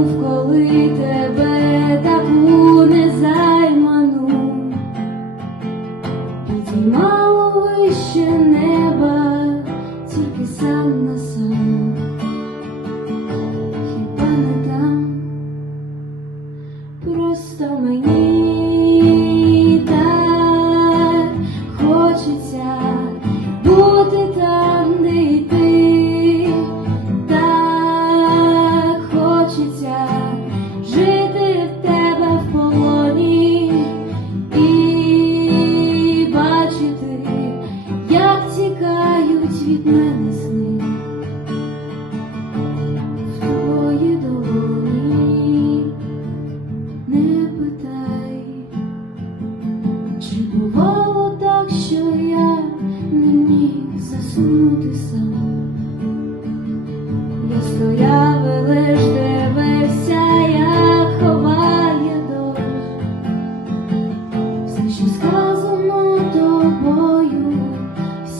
забув, коли тебе таку незайману, підіймало вище неба.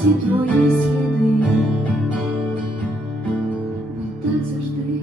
всі твої сліди, так завжди.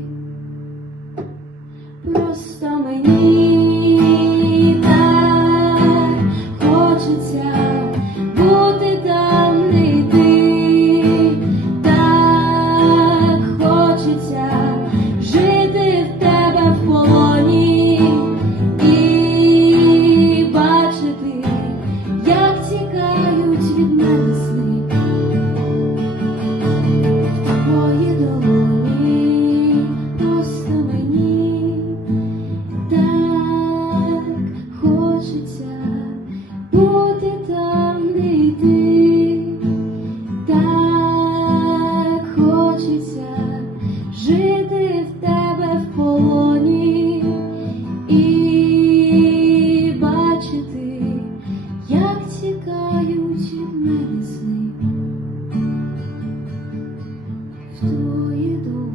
做一朵。